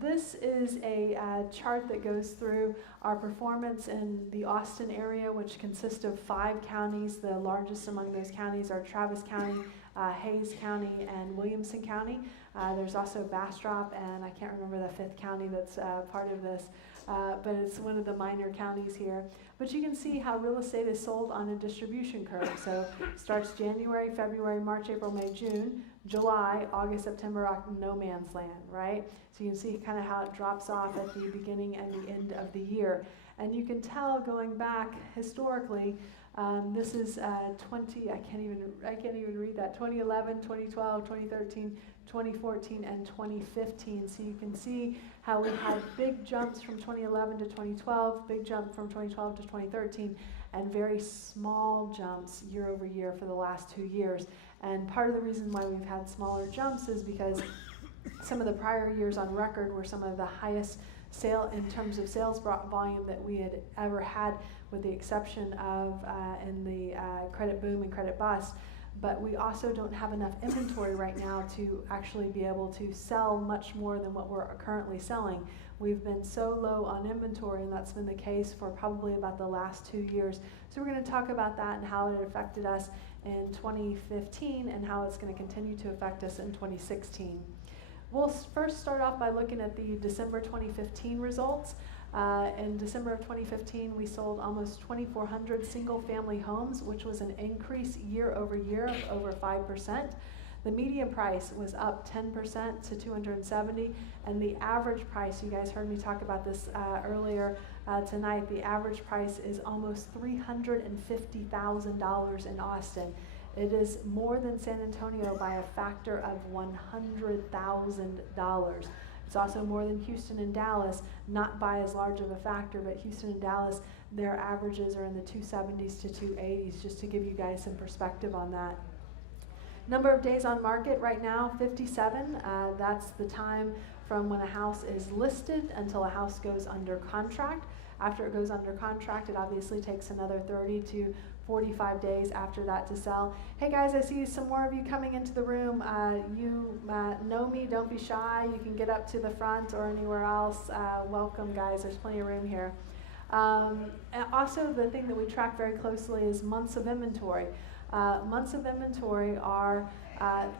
This is a chart that goes through our performance in the Austin area, which consists of 5 counties. The largest among those counties are Travis County, Hayes County, and Williamson County. There's also Bastrop, and I can't remember the 5th county that's part of this, but it's one of the minor counties here. But you can see how real estate is sold on a distribution curve. So starts January, February, March, April, May, June, July, August, September, no man's land, right? So you can see kind of how it drops off at the beginning and the end of the year. And you can tell going back historically, this is I can't even read that, 2011, 2012, 2013, 2014, and 2015. So you can see how we had big jumps from 2011 to 2012, big jump from 2012 to 2013, and very small jumps year over year for the last 2 years. And part of the reason why we've had smaller jumps is because some of the prior years on record were some of the highest in terms of sales volume that we had ever had, with the exception of in the credit boom and credit bust. But we also don't have enough inventory right now to actually be able to sell much more than what we're currently selling. We've been so low on inventory, and that's been the case for probably about the last 2 years. So we're going to talk about that and how it affected us in 2015 and how it's going to continue to affect us in 2016. We'll first start off by looking at the December 2015 results. In December of 2015, we sold almost 2,400 single-family homes, which was an increase year over year of over 5%. The median price was up 10% to 270, and the average price, you guys heard me talk about this earlier tonight, the average price is almost $350,000 in Austin. It is more than San Antonio by a factor of $100,000. It's also more than Houston and Dallas, not by as large of a factor, but Houston and Dallas, their averages are in the 270s to 280s, just to give you guys some perspective on that. Number of days on market right now, 57. That's the time from when a house is listed until a house goes under contract. After it goes under contract, it obviously takes another 30 to 45 days after that to sell. Hey guys, I see some more of you coming into the room. You know me, don't be shy. You can get up to the front or anywhere else. Welcome guys, there's plenty of room here. And also the thing that we track very closely is months of inventory. Months of inventory are,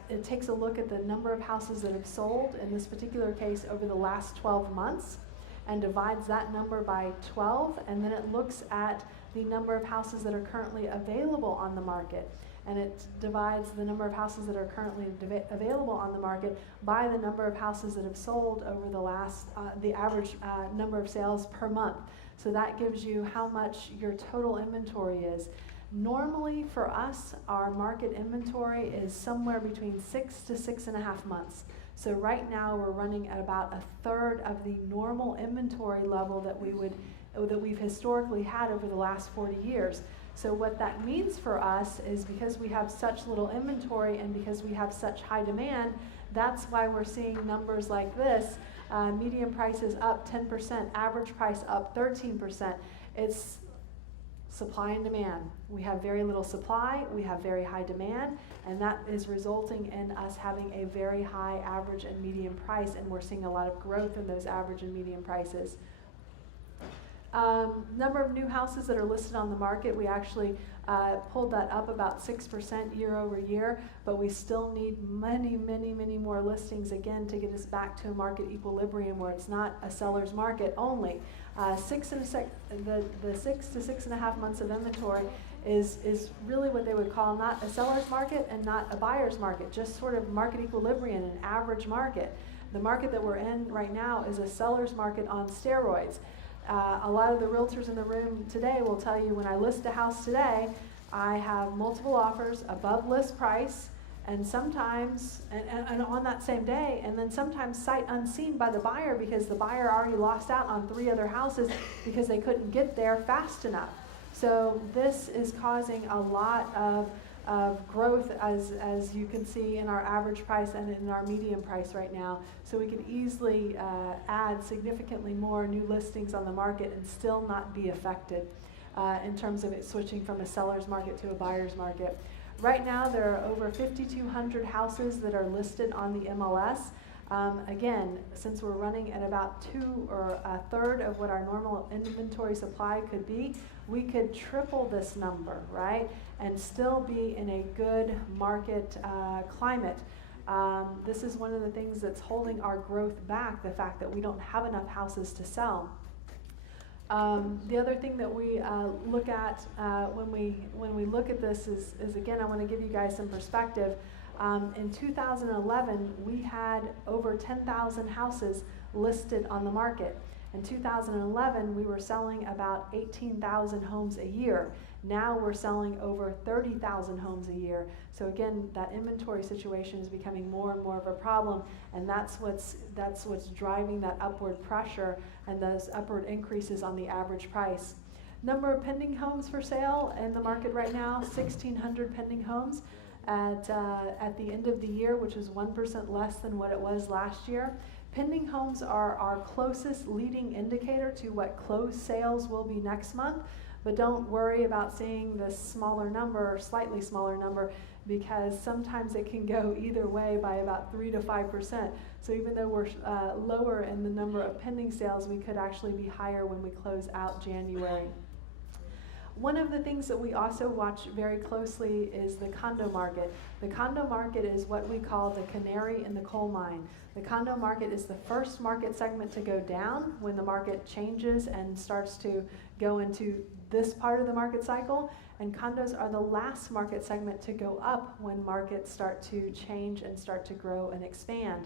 it takes a look at the number of houses that have sold, in this particular case over the last 12 months, and divides that number by 12, and then it looks at the number of houses that are currently available on the market, and it divides the number of houses that are currently available on the market by the number of houses that have sold over the last, the average number of sales per month. So that gives you how much your total inventory is. Normally for us, our market inventory is somewhere between 6 to 6.5 months. So right now we're running at about a third of the normal inventory level that we've historically had over the last 40 years. So what that means for us is, because we have such little inventory and because we have such high demand, that's why we're seeing numbers like this. Median price is up 10%, average price up 13%. It's supply and demand. We have very little supply, we have very high demand, and that is resulting in us having a very high average and median price, and we're seeing a lot of growth in those average and median prices. Number of new houses that are listed on the market, we actually pulled that up about 6% year over year, but we still need many, many, many more listings again to get us back to a market equilibrium where it's not a seller's market only. The 6 to 6.5 months of inventory is really what they would call not a seller's market and not a buyer's market, just sort of market equilibrium, an average market. The market that we're in right now is a seller's market on steroids. A lot of the realtors in the room today will tell you, when I list a house today, I have multiple offers above list price, and sometimes, and on that same day, and then sometimes sight unseen by the buyer, because the buyer already lost out on 3 other houses because they couldn't get there fast enough. So this is causing a lot of growth, as you can see in our average price and in our median price right now. So we can easily add significantly more new listings on the market and still not be affected in terms of it switching from a seller's market to a buyer's market. Right now there are over 5,200 houses that are listed on the MLS. Again, since we're running at about 2 or a third of what our normal inventory supply could be, we could triple this number, right? And still be in a good market climate. This is one of the things that's holding our growth back, the fact that we don't have enough houses to sell. The other thing that we look at when we look at this is again, I want to give you guys some perspective. In 2011, we had over 10,000 houses listed on the market. In 2011, we were selling about 18,000 homes a year. Now we're selling over 30,000 homes a year. So again, that inventory situation is becoming more and more of a problem, and that's what's driving that upward pressure and those upward increases on the average price. Number of pending homes for sale in the market right now, 1,600 pending homes at the end of the year, which is 1% less than what it was last year. Pending homes are our closest leading indicator to what closed sales will be next month, but don't worry about seeing this smaller number or slightly smaller number, because sometimes it can go either way by about 3 to 5%. So even though we're lower in the number of pending sales, we could actually be higher when we close out January. One of the things that we also watch very closely is the condo market. The condo market is what we call the canary in the coal mine. The condo market is the first market segment to go down when the market changes and starts to go into this part of the market cycle, and condos are the last market segment to go up when markets start to change and start to grow and expand.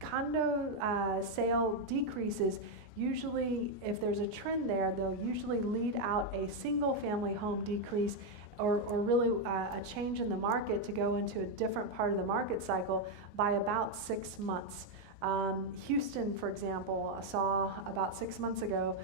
Condo sale decreases, usually if there's a trend there, they'll usually lead out a single family home decrease or really a change in the market to go into a different part of the market cycle by about 6 months. Houston, for example, saw about 6 months ago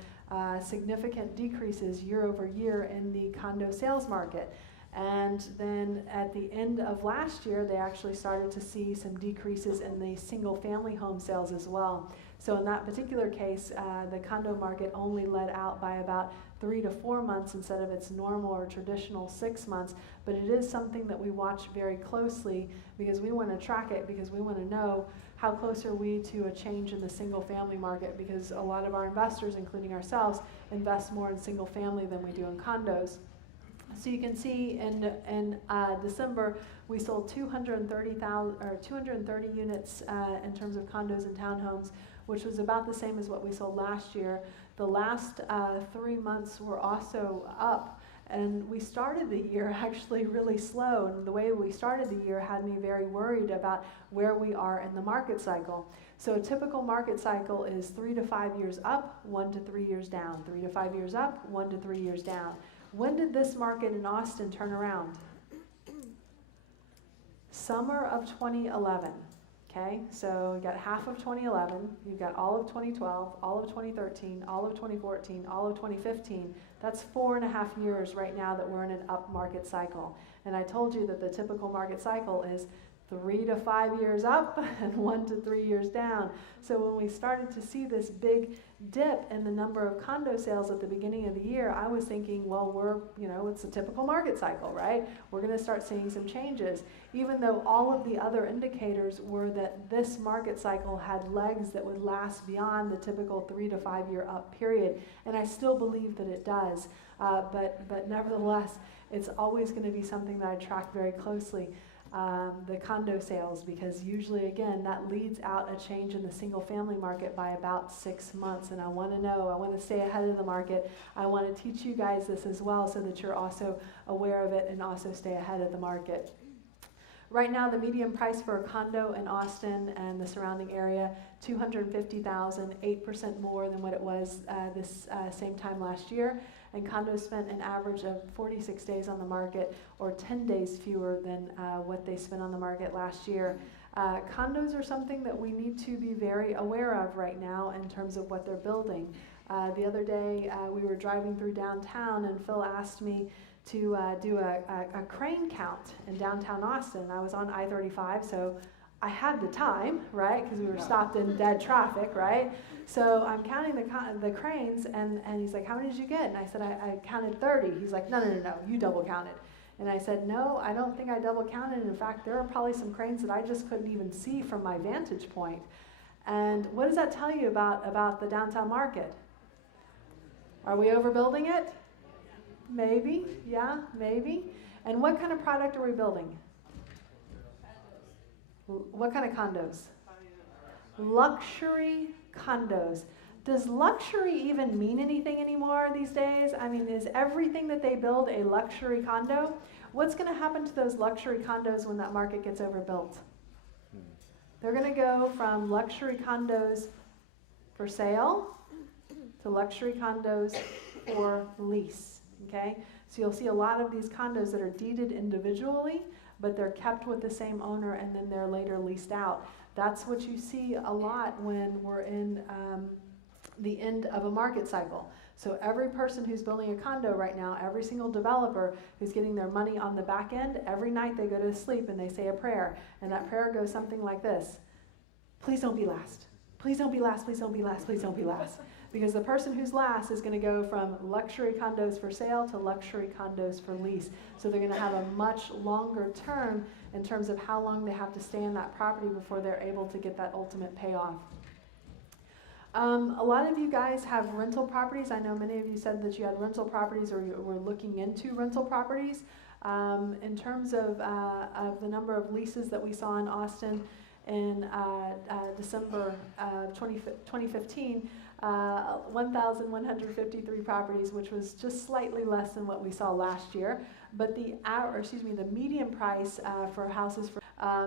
significant decreases year over year in the condo sales market. And then at the end of last year, they actually started to see some decreases in the single family home sales as well. So in that particular case, the condo market only led out by about 3 to 4 months instead of its normal or traditional 6 months. But it is something that we watch very closely because we want to track it, because we want to know how close are we to a change in the single family market, because a lot of our investors, including ourselves, invest more in single family than we do in condos. So you can see in December, we sold 230 units in terms of condos and townhomes, which was about the same as what we sold last year. The last 3 months were also up, and we started the year actually really slow, and the way we started the year had me very worried about where we are in the market cycle. So a typical market cycle is 3 to 5 years up, 1 to 3 years down, 3 to 5 years up, 1 to 3 years down. When did this market in Austin turn around? Summer of 2011. Okay, so you got half of 2011, you've got all of 2012, all of 2013, all of 2014, all of 2015. That's 4.5 years right now that we're in an up market cycle. And I told you that the typical market cycle is 3 to 5 years up and 1 to 3 years down. So when we started to see this big dip in the number of condo sales at the beginning of the year, I was thinking, well, it's a typical market cycle, right? We're going to start seeing some changes, even though all of the other indicators were that this market cycle had legs that would last beyond the typical 3 to 5 year up period. And I still believe that it does. But nevertheless, it's always going to be something that I track very closely. The condo sales, because usually, again, that leads out a change in the single family market by about 6 months. And I want to stay ahead of the market. I want to teach you guys this as well so that you're also aware of it and also stay ahead of the market. Right now, the median price for a condo in Austin and the surrounding area, $250,000, 8% more than what it was this same time last year. And condos spent an average of 46 days on the market, or 10 days fewer than what they spent on the market last year. Condos are something that we need to be very aware of right now in terms of what they're building. The other day, we were driving through downtown, and Phil asked me to do a crane count in downtown Austin. I was on I-35, so I had the time, right, because we were stopped in dead traffic, right? So I'm counting the cranes, and he's like, how many did you get? And I said, I counted 30. He's like, no, you double counted. And I said, no, I don't think I double counted. In fact, there are probably some cranes that I just couldn't even see from my vantage point. And what does that tell you about the downtown market? Are we overbuilding it? Maybe, yeah, maybe. And what kind of product are we building? What kind of condos? Luxury condos. Does luxury even mean anything anymore these days? I mean, is everything that they build a luxury condo? What's going to happen to those luxury condos when that market gets overbuilt? They're going to go from luxury condos for sale to luxury condos for lease, okay? So you'll see a lot of these condos that are deeded individually, but they're kept with the same owner and then they're later leased out. That's what you see a lot when we're in the end of a market cycle. So every person who's building a condo right now, every single developer who's getting their money on the back end, every night they go to sleep and they say a prayer. And that prayer goes something like this: please don't be last. Please don't be last, please don't be last, please don't be last. Because the person who's last is going to go from luxury condos for sale to luxury condos for lease. So they're going to have a much longer term in terms of how long they have to stay in that property before they're able to get that ultimate payoff. A lot of you guys have rental properties. I know many of you said that you had rental properties or you were looking into rental properties. In terms of the number of leases that we saw in Austin in December 2015, 1,153 properties, which was just slightly less than what we saw last year. But the median price for houses,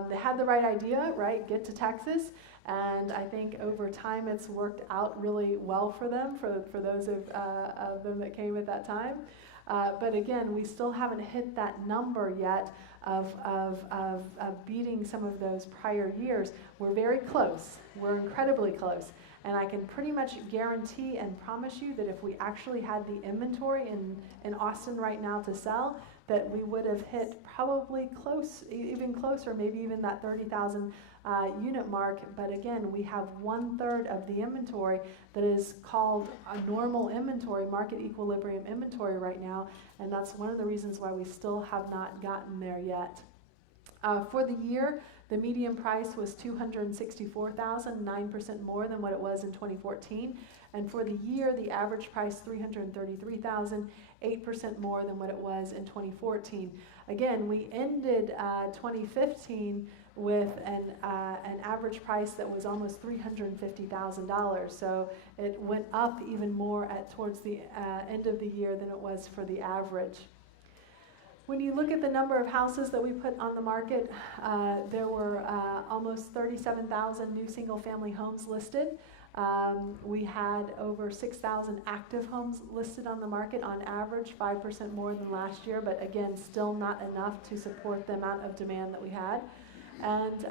they had the right idea, right? Get to Texas. And I think over time it's worked out really well for them, for those of them that came at that time. But again, we still haven't hit that number yet of beating some of those prior years. We're very close. We're incredibly close. And I can pretty much guarantee and promise you that if we actually had the inventory in Austin right now to sell, that we would have hit probably close, even closer, maybe even that 30,000 unit mark. But again, we have 1/3 of the inventory that is called a normal inventory, market equilibrium inventory right now. And that's one of the reasons why we still have not gotten there yet. For the year, the median price was $264,000, 9% more than what it was in 2014. And for the year, the average price $333,000, 8% more than what it was in 2014. Again, we ended 2015 with an average price that was almost $350,000. So it went up even more towards the end of the year than it was for the average. When you look at the number of houses that we put on the market, there were almost 37,000 new single-family homes listed. We had over 6,000 active homes listed on the market on average, 5% more than last year, but again, still not enough to support the amount of demand that we had. And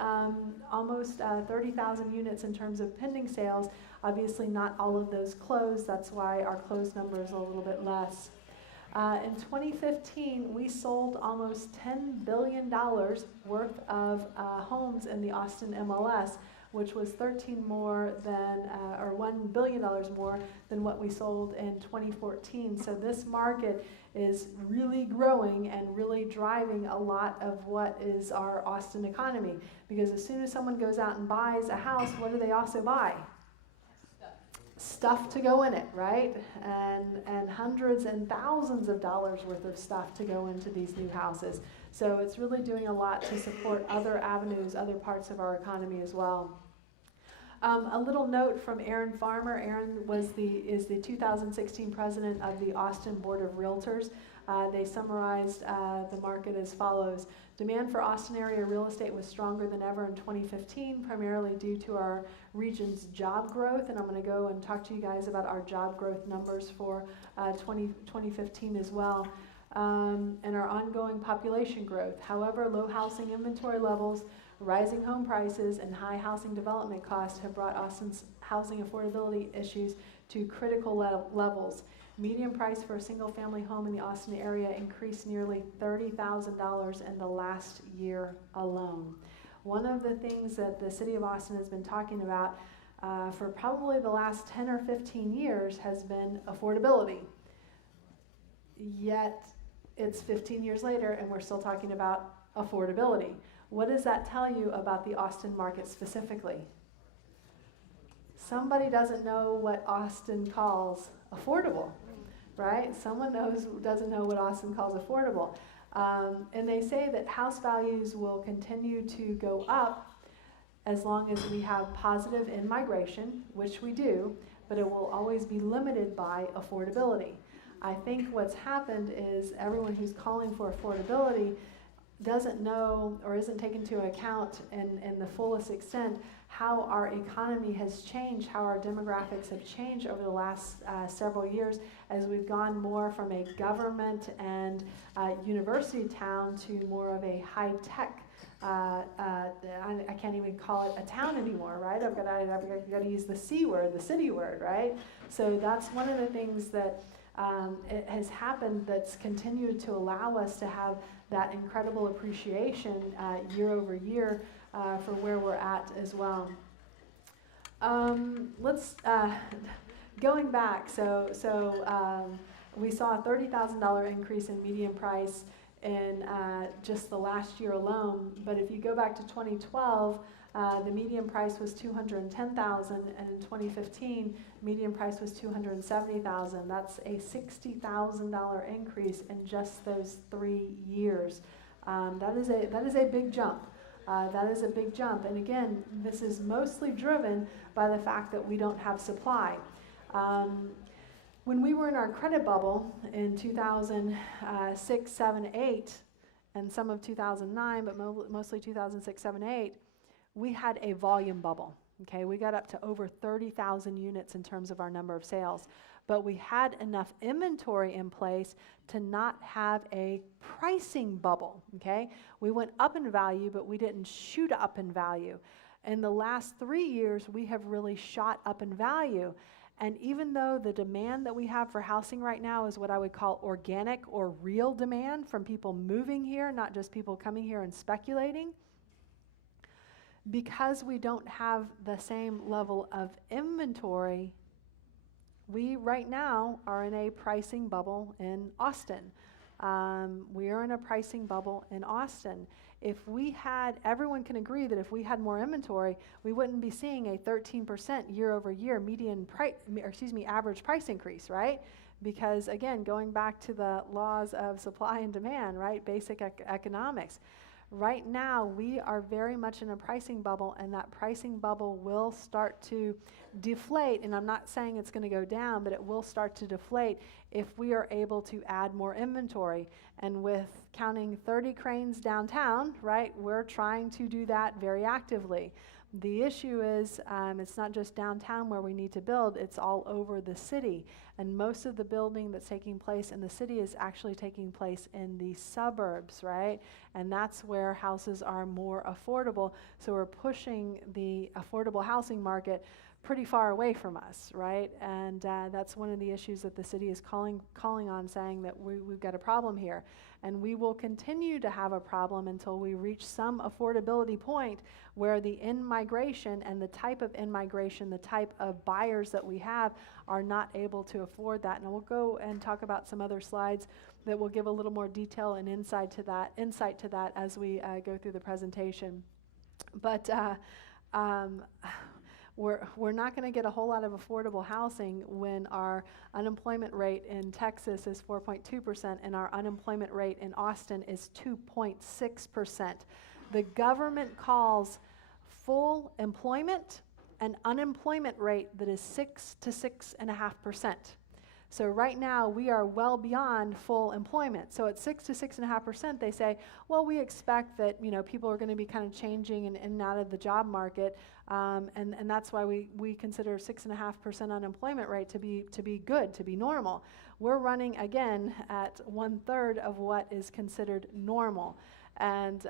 almost 30,000 units in terms of pending sales. Obviously not all of those closed, that's why our closed number is a little bit less. In 2015, we sold almost $10 billion worth of homes in the Austin MLS, which was $1 billion more than what we sold in 2014. So this market is really growing and really driving a lot of what is our Austin economy. Because as soon as someone goes out and buys a house, what do they also buy? Stuff to go in it, right? And hundreds and thousands of dollars worth of stuff to go into these new houses. So it's really doing a lot to support other avenues, other parts of our economy as well. A little note from Aaron Farmer. Aaron is the 2016 president of the Austin Board of Realtors. They summarized the market as follows. Demand for Austin area real estate was stronger than ever in 2015, primarily due to our region's job growth. And I'm going to go and talk to you guys about our job growth numbers for 2015 as well. And our ongoing population growth. However, low housing inventory levels, rising home prices, and high housing development costs have brought Austin's housing affordability issues to critical levels. Median price for a single-family home in the Austin area increased nearly $30,000 in the last year alone. One of the things that the city of Austin has been talking about for probably the last 10 or 15 years has been affordability. Yet it's 15 years later and we're still talking about affordability. What does that tell you about the Austin market specifically? Somebody doesn't know what Austin calls affordable, right? Someone doesn't know what Austin calls affordable. And they say that house values will continue to go up as long as we have positive in-migration, which we do, but it will always be limited by affordability. I think what's happened is everyone who's calling for affordability doesn't know or isn't taking into account in the fullest extent how our economy has changed, how our demographics have changed over the last several years as we've gone more from a government and university town to more of a high-tech I can't even call it a town anymore, right? I've got to use the C word, the city word, right? So that's one of the things that it has happened that's continued to allow us to have that incredible appreciation year over year for where we're at as well. Going back, we saw a $30,000 increase in median price in just the last year alone. But if you go back to 2012, the median price was $210,000, and in 2015, median price was $270,000. That's a $60,000 increase in just those 3 years. That is a big jump. That is a big jump. And again, this is mostly driven by the fact that we don't have supply. When we were in our credit bubble in 2006, 7, 8, and some of 2009, but mostly 2006, 7, 8, we had a volume bubble. Okay, we got up to over 30,000 units in terms of our number of sales, but we had enough inventory in place to not have a pricing bubble. Okay, we went up in value, but we didn't shoot up in value. In the last 3 years, we have really shot up in value. And even though the demand that we have for housing right now is what I would call organic or real demand from people moving here, not just people coming here and speculating, because we don't have the same level of inventory, we right now are in a pricing bubble in Austin. We are in a pricing bubble in Austin. If we had, everyone can agree that if we had more inventory, we wouldn't be seeing a 13% year over year average price increase, right? Because again, going back to the laws of supply and demand, right? Basic economics. Right now, we are very much in a pricing bubble, and that pricing bubble will start to deflate, and I'm not saying it's going to go down, but it will start to deflate if we are able to add more inventory. And with counting 30 cranes downtown, right, we're trying to do that very actively. The issue is it's not just downtown where we need to build, it's all over the city. And most of the building that's taking place in the city is actually taking place in the suburbs, right? And that's where houses are more affordable. So we're pushing the affordable housing market pretty far away from us, right? And that's one of the issues that the city is calling on, saying that we've got a problem here. And we will continue to have a problem until we reach some affordability point where the in-migration and the type of in-migration, the type of buyers that we have are not able to afford that. And we'll go and talk about some other slides that will give a little more detail and insight to that as we go through the presentation. But we're not going to get a whole lot of affordable housing when our unemployment rate in Texas is 4.2% and our unemployment rate in Austin is 2.6%. The government calls full employment an unemployment rate that is 6 to 6.5%. So right now we are well beyond full employment. So at 6 to 6.5%, they say, well, we expect that people are going to be kind of changing in and out of the job market, and that's why we consider 6.5% unemployment rate to be good, to be normal. We're running again at 1/3 of what is considered normal, and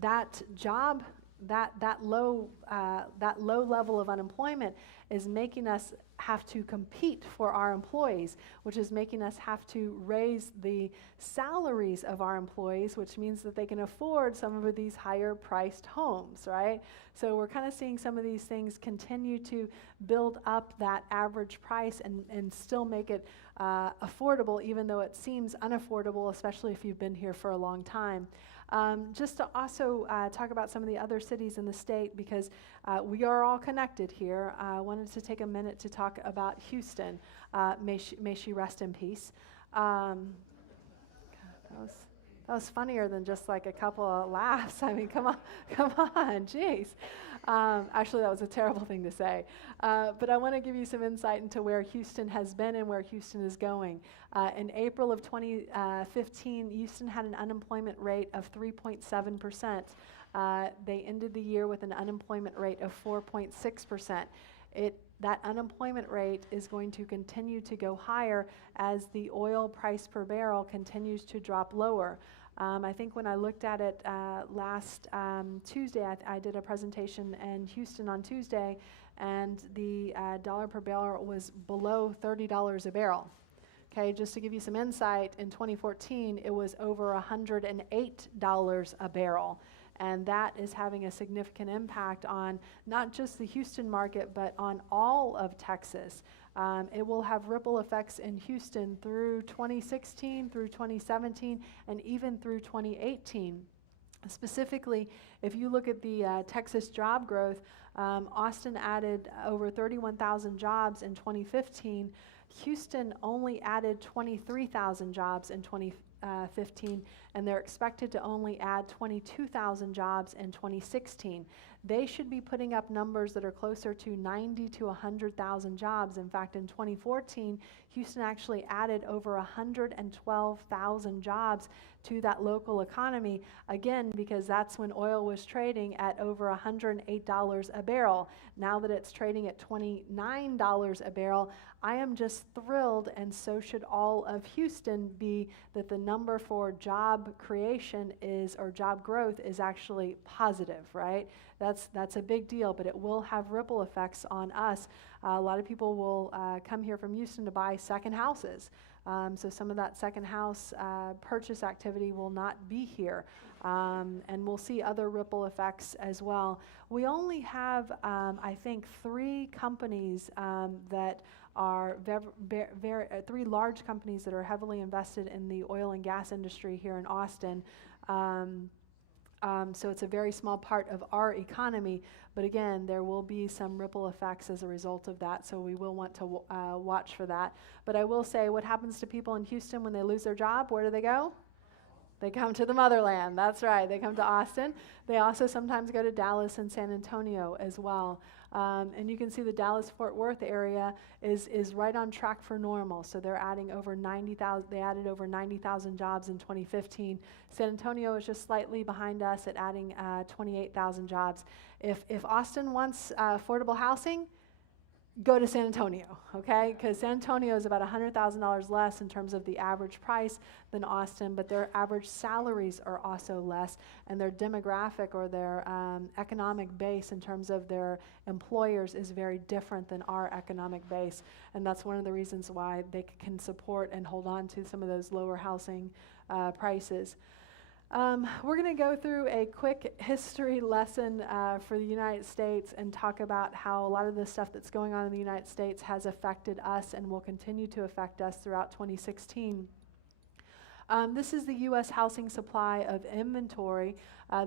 that low level of unemployment is making us have to compete for our employees, which is making us have to raise the salaries of our employees, which means that they can afford some of these higher priced homes, right? So we're kind of seeing some of these things continue to build up that average price and still make it affordable, even though it seems unaffordable, especially if you've been here for a long time. Just to also talk about some of the other cities in the state, because we are all connected here. I wanted to take a minute to talk about Houston. May she rest in peace. That was funnier than just like a couple of laughs. I mean, come on, jeez. Actually, that was a terrible thing to say. But I want to give you some insight into where Houston has been and where Houston is going. In April of 2015, Houston had an unemployment rate of 3.7%. They ended the year with an unemployment rate of 4.6%. That unemployment rate is going to continue to go higher as the oil price per barrel continues to drop lower. I think when I looked at it last Tuesday, I did a presentation in Houston on Tuesday, and the dollar per barrel was below $30 a barrel. Okay, just to give you some insight, in 2014, it was over $108 a barrel. And that is having a significant impact on not just the Houston market, but on all of Texas. It will have ripple effects in Houston through 2016, through 2017, and even through 2018. Specifically, if you look at the Texas job growth, Austin added over 31,000 jobs in 2015. Houston only added 23,000 jobs in 2015, and they're expected to only add 22,000 jobs in 2016. They should be putting up numbers that are closer to 90 to 100,000 jobs. In fact, in 2014, Houston actually added over 112,000 jobs to that local economy, again, because that's when oil was trading at over $108 a barrel. Now that it's trading at $29 a barrel, I am just thrilled, and so should all of Houston be, that the number for job creation is, or job growth is actually positive, right? That's a big deal, but it will have ripple effects on us. A lot of people will come here from Houston to buy second houses. So some of that second house purchase activity will not be here. And we'll see other ripple effects as well. We only have, I think, 3 companies that are three large companies that are heavily invested in the oil and gas industry here in Austin. So it's a very small part of our economy, but again, there will be some ripple effects as a result of that, so we will want to watch for that. But I will say, what happens to people in Houston when they lose their job? Where do they go? They come to the motherland. That's right. They come to Austin. They also sometimes go to Dallas and San Antonio as well. And you can see the Dallas-Fort Worth area is right on track for normal. So they're adding over 90,000. They added over 90,000 jobs in 2015. San Antonio is just slightly behind us at adding 28,000 jobs. If Austin wants affordable housing, go to San Antonio, okay? Because San Antonio is about $100,000 less in terms of the average price than Austin, but their average salaries are also less, and their demographic or their economic base in terms of their employers is very different than our economic base, and that's one of the reasons why they can support and hold on to some of those lower housing prices. We're going to go through a quick history lesson for the United States and talk about how a lot of the stuff that's going on in the United States has affected us and will continue to affect us throughout 2016. This is the U.S. housing supply of inventory.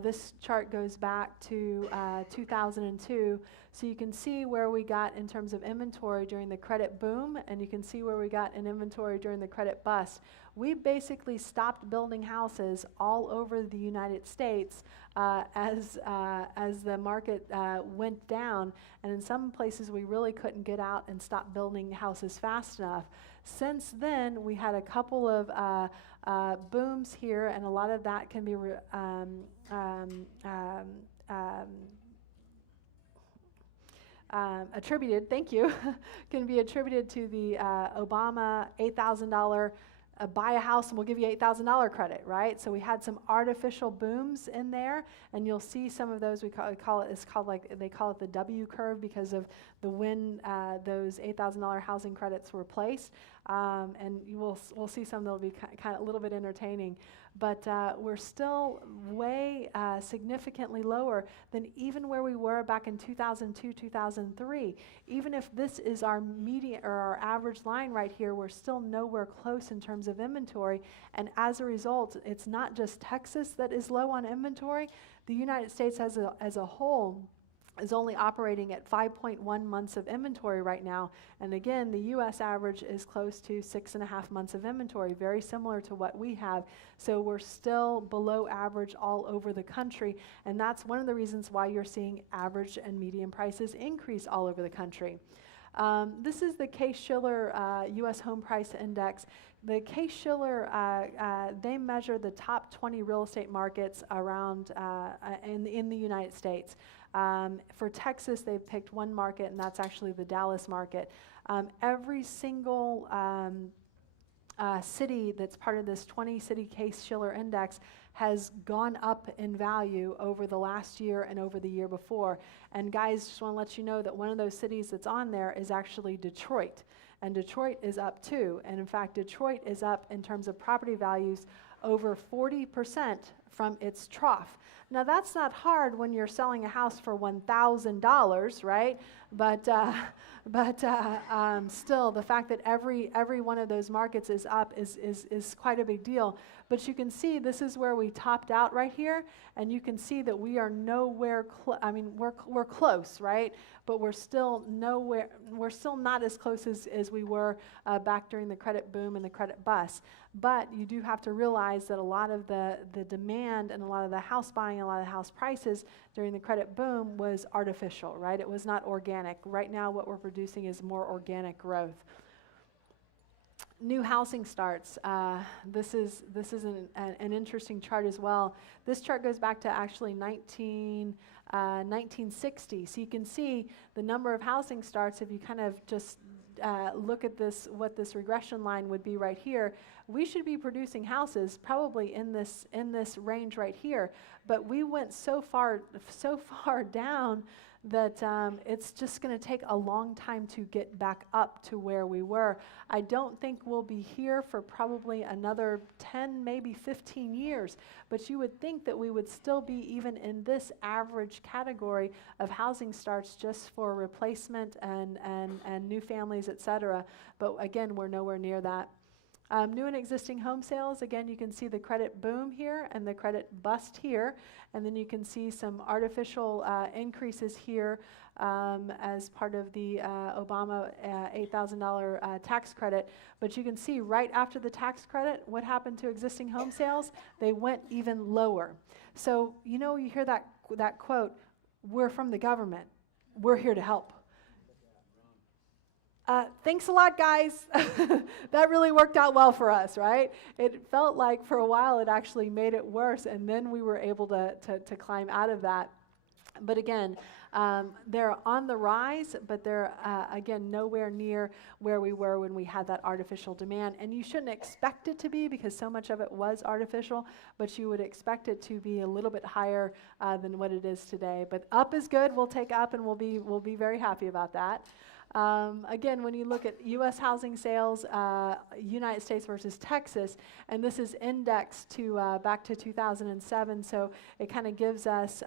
This chart goes back to 2002, so you can see where we got in terms of inventory during the credit boom, and you can see where we got in inventory during the credit bust. We basically stopped building houses all over the United States as the market went down, and in some places we really couldn't get out and stop building houses fast enough. Since then, we had a couple of booms here, and a lot of that can be attributed, thank you, can be attributed to the Obama $8,000 buy a house and we'll give you $8,000 credit, right? So we had some artificial booms in there, and you'll see some of those. They call it the W curve because of the when those $8,000 housing credits were placed, and we'll see some that'll be kind of a little bit entertaining. But we're still way significantly lower than even where we were back in 2002, 2003. Even if this is our median or our average line right here, we're still nowhere close in terms of inventory. And as a result, it's not just Texas that is low on inventory. The United States as a whole is only operating at 5.1 months of inventory right now. And again, the US average is close to 6.5 months of inventory, very similar to what we have. So we're still below average all over the country. And that's one of the reasons why you're seeing average and median prices increase all over the country. This is the Case-Shiller US Home Price Index. The Case-Shiller, they measure the top 20 real estate markets around in the United States. For Texas, they've picked one market, and that's actually the Dallas market. Every single city that's part of this 20-city Case-Shiller Index has gone up in value over the last year and over the year before. And guys, just want to let you know that one of those cities that's on there is actually Detroit. And Detroit is up too. And in fact, Detroit is up in terms of property values over 40% from its trough. Now that's not hard when you're selling a house for $1,000, right? But still, the fact that every one of those markets is up is quite a big deal. But you can see this is where we topped out right here, and you can see that we are nowhere. We're close, right? But we're still nowhere. We're still not as close as we were back during the credit boom and the credit bust. But you do have to realize that a lot of the demand and a lot of the house buying, a lot of the house prices during the credit boom was artificial, right? It was not organic. Right now, what we're producing is more organic growth. New housing starts. This is an interesting chart as well. This chart goes back to actually 1960. So you can see the number of housing starts. If you kind of just look at this, what this regression line would be right here, we should be producing houses probably in this range right here. But we went so far down that it's just going to take a long time to get back up to where we were. I don't think we'll be here for probably another 10, maybe 15 years, but you would think that we would still be even in this average category of housing starts just for replacement and new families, et cetera. But again, we're nowhere near that. New and existing home sales, again, you can see the credit boom here and the credit bust here, and then you can see some artificial increases here as part of the Obama $8,000 tax credit. But you can see right after the tax credit, what happened to existing home sales? They went even lower. So, you know, you hear that quote, "We're from the government. We're here to help." Thanks a lot, guys. That really worked out well for us, right? It felt like for a while it actually made it worse, and then we were able to climb out of that. But again, they're on the rise, but they're, again, nowhere near where we were when we had that artificial demand. And you shouldn't expect it to be, because so much of it was artificial, but you would expect it to be a little bit higher than what it is today. But up is good. We'll take up, and we'll be very happy about that. Again, when you look at U.S. housing sales, United States versus Texas, and this is indexed to back to 2007, so it kind of gives us,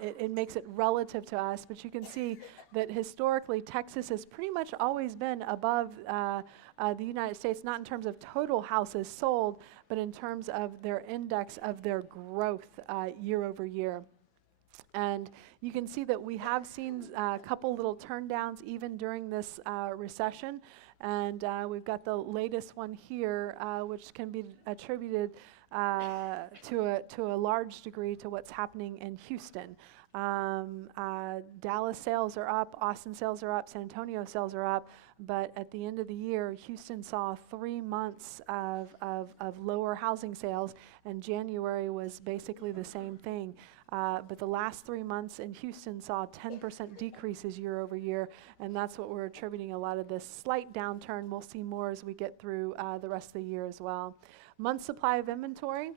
it makes it relative to us, but you can see that historically Texas has pretty much always been above the United States, not in terms of total houses sold, but in terms of their index of their growth year over year. And you can see that we have seen a couple little turndowns even during this recession. And we've got the latest one here, which can be attributed to a large degree to what's happening in Houston. Dallas sales are up, Austin sales are up, San Antonio sales are up, but at the end of the year, Houston saw 3 months of lower housing sales, and January was basically the same thing. but the last 3 months in Houston saw 10% decreases year over year, and that's what we're attributing a lot of this slight downturn. We'll see more as we get through the rest of the year as well. Month supply of inventory.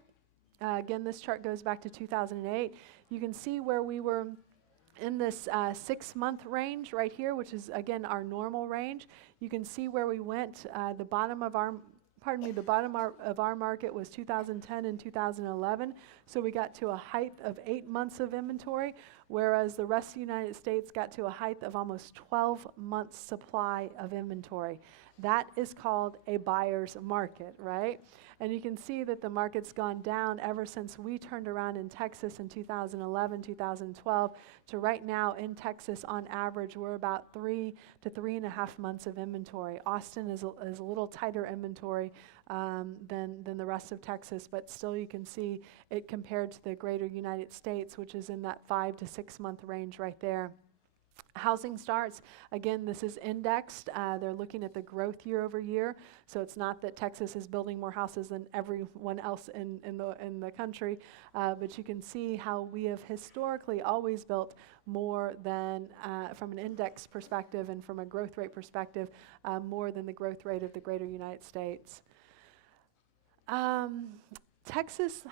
Again, this chart goes back to 2008. You can see where we were in this 6-month range right here, which is, again, our normal range. You can see where we went. The bottom of our market was 2010 and 2011, so we got to a height of 8 months of inventory, whereas the rest of the United States got to a height of almost 12 months supply of inventory. That is called a buyer's market, right? And you can see that the market's gone down ever since we turned around in Texas in 2011, 2012, to right now in Texas, on average, we're about 3 to 3.5 months of inventory. Austin is a little tighter inventory than the rest of Texas, but still you can see it compared to the greater United States, which is in that 5 to 6 month range right there. Housing starts, again, this is indexed. They're looking at the growth year over year, so it's not that Texas is building more houses than everyone else in the country, but you can see how we have historically always built more than, from an index perspective and from a growth rate perspective, more than the growth rate of the greater United States. Texas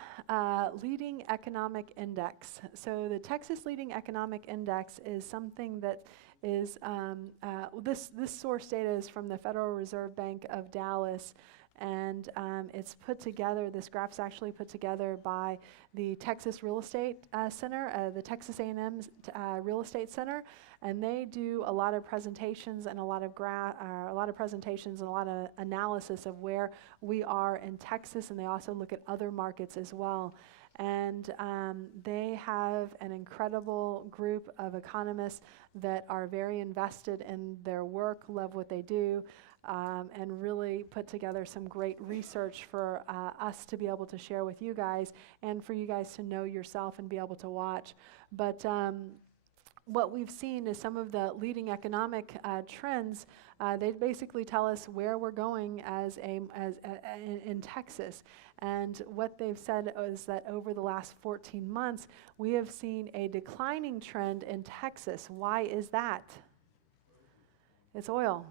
Leading Economic Index. So the Texas Leading Economic Index is something that is, this source data is from the Federal Reserve Bank of Dallas, and it's put together, this graph's actually put together by the Texas Real Estate Center, the Texas A&M Real Estate Center, and they do a lot of presentations and a lot of analysis of where we are in Texas, and they also look at other markets as well. And they have an incredible group of economists that are very invested in their work, love what they do, and really put together some great research for us to be able to share with you guys and for you guys to know yourself and be able to watch. But what we've seen is some of the leading economic trends. They basically tell us where we're going in Texas. And what they've said is that over the last 14 months, we have seen a declining trend in Texas. Why is that? It's oil.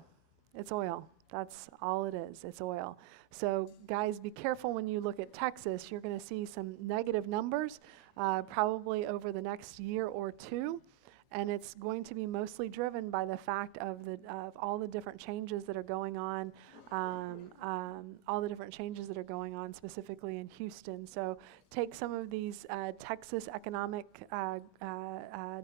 It's oil. That's all it is. It's oil. So guys, be careful when you look at Texas. You're going to see some negative numbers probably over the next year or two. And it's going to be mostly driven by the fact of all the different changes that are going on, specifically in Houston. So take some of these Texas economic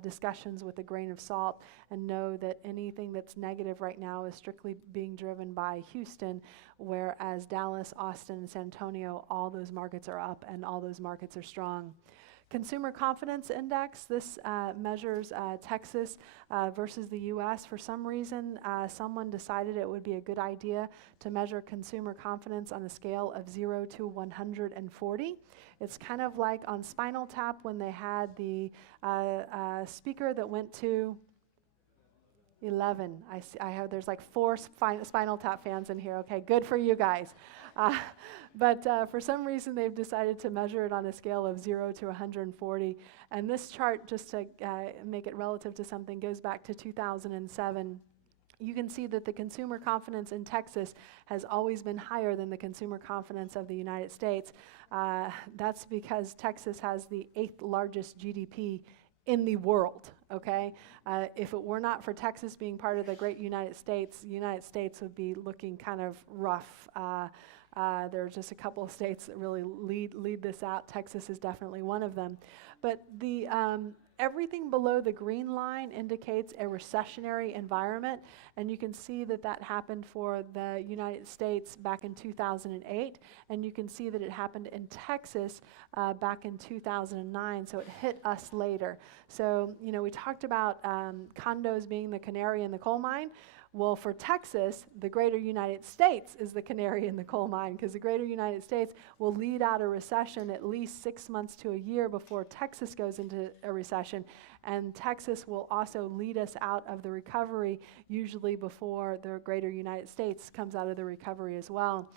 discussions with a grain of salt, and know that anything that's negative right now is strictly being driven by Houston, whereas Dallas, Austin, and San Antonio, all those markets are up and all those markets are strong. Consumer Confidence Index, this measures Texas versus the U.S. For some reason, someone decided it would be a good idea to measure consumer confidence on a scale of 0 to 140. It's kind of like on Spinal Tap when they had the speaker that went to 11. I have, there's like 4 Spinal Tap fans in here. Okay, good for you guys. But for some reason, they've decided to measure it on a scale of 0 to 140. And this chart, just to make it relative to something, goes back to 2007. You can see that the consumer confidence in Texas has always been higher than the consumer confidence of the United States. That's because Texas has the 8th largest GDP in the world, okay? If it were not for Texas being part of the great United States would be looking kind of rough. There are just a couple of states that really lead this out. Texas is definitely one of them. But the everything below the green line indicates a recessionary environment, and you can see that that happened for the United States back in 2008, and you can see that it happened in Texas back in 2009, so it hit us later. So, you know, we talked about condos being the canary in the coal mine. Well, for Texas, the greater United States is the canary in the coal mine, because the greater United States will lead out a recession at least 6 months to a year before Texas goes into a recession. And Texas will also lead us out of the recovery, usually before the greater United States comes out of the recovery as well.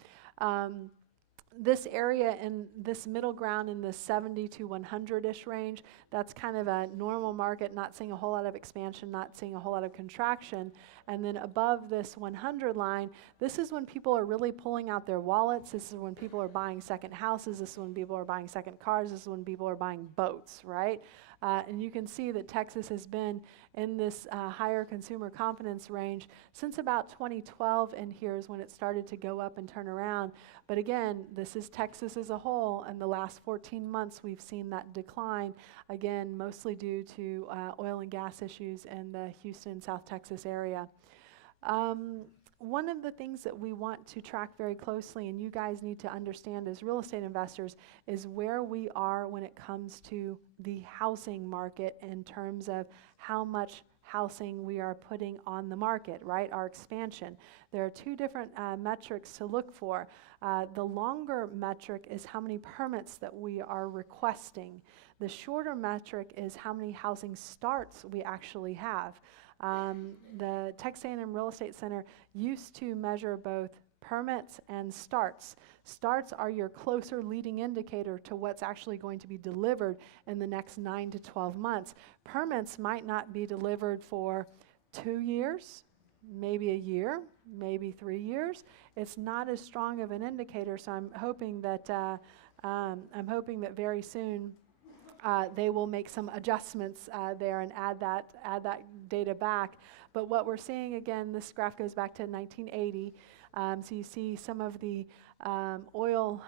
This area in this middle ground in the 70 to 100-ish range, that's kind of a normal market, not seeing a whole lot of expansion, not seeing a whole lot of contraction. And then above this 100 line, this is when people are really pulling out their wallets. This is when people are buying second houses. This is when people are buying second cars. This is when people are buying boats, right? And you can see that Texas has been in this higher consumer confidence range since about 2012, and here is when it started to go up and turn around. But again, this is Texas as a whole, and the last 14 months we've seen that decline, again, mostly due to oil and gas issues in the Houston, South Texas area. One of the things that we want to track very closely, and you guys need to understand as real estate investors, is where we are when it comes to the housing market in terms of how much housing we are putting on the market, right? Our expansion. There are two different metrics to look for. The longer metric is how many permits that we are requesting. The shorter metric is how many housing starts we actually have. The Texas A&M Real Estate Center used to measure both permits and starts. Starts are your closer leading indicator to what's actually going to be delivered in the next 9 to 12 months. Permits might not be delivered for 2 years, maybe a year, maybe 3 years. It's not as strong of an indicator, so I'm hoping that very soon they will make some adjustments there and add that data back. But what we're seeing, again, this graph goes back to 1980. So you see some of the oil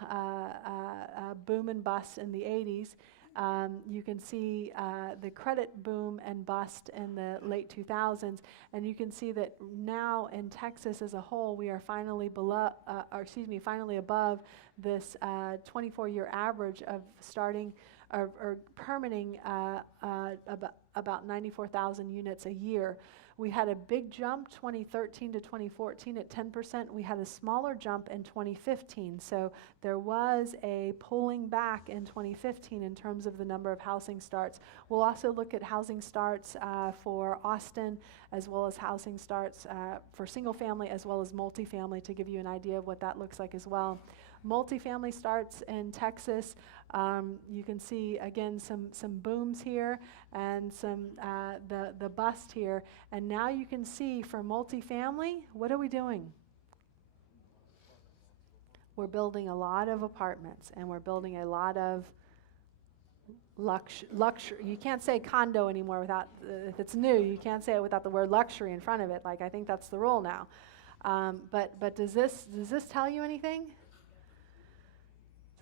boom and bust in the 80s. You can see the credit boom and bust in the late 2000s, and you can see that now in Texas as a whole, we are finally finally above this 24-year average of starting or permitting about 94,000 units a year. We had a big jump 2013 to 2014 at 10%. We had a smaller jump in 2015. So there was a pulling back in 2015 in terms of the number of housing starts. We'll also look at housing starts for Austin, as well as housing starts for single family as well as multifamily, to give you an idea of what that looks like as well. Multifamily starts in Texas. You can see again some booms here and some the bust here. And now you can see for multifamily, what are we doing? We're building a lot of apartments, and we're building a lot of luxury. You can't say condo anymore without, if it's new, you can't say it without the word luxury in front of it. Like, I think that's the rule now. But does this tell you anything?